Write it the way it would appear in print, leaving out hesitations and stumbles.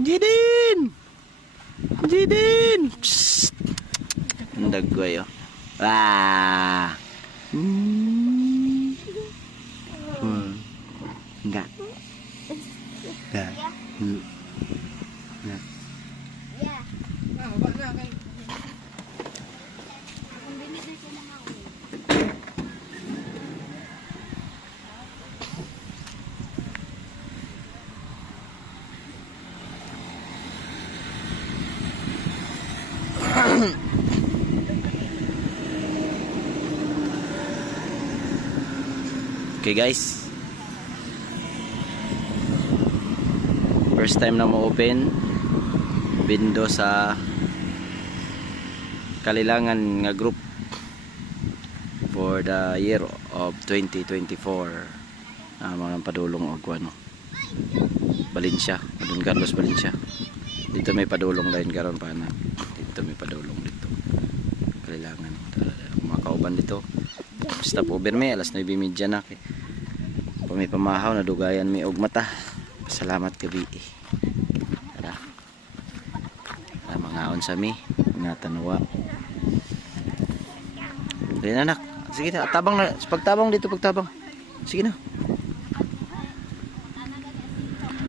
Jidin! Jidin! Psst! Ang dagway, oh. Ah! Enggak. Enggak. Enggak. Okay guys, first time na mo-open window sa Kalilangan nga group for the year of 2024. Mga padulong og ano, Valencia, Don Carlos Valencia. Dito may padulong lain karon pa na. Dito may padulong dito. Kalilangan. Mga kauban dito. Stop over may alas 9:30 na kay may pamahaw na dugayan may og mata. Salamat gabi. Tara. Mga on sa mi nga tanawa. Dili na nak. Sige na, tabang na. Pagtabang dito, pagtabang. Sige na.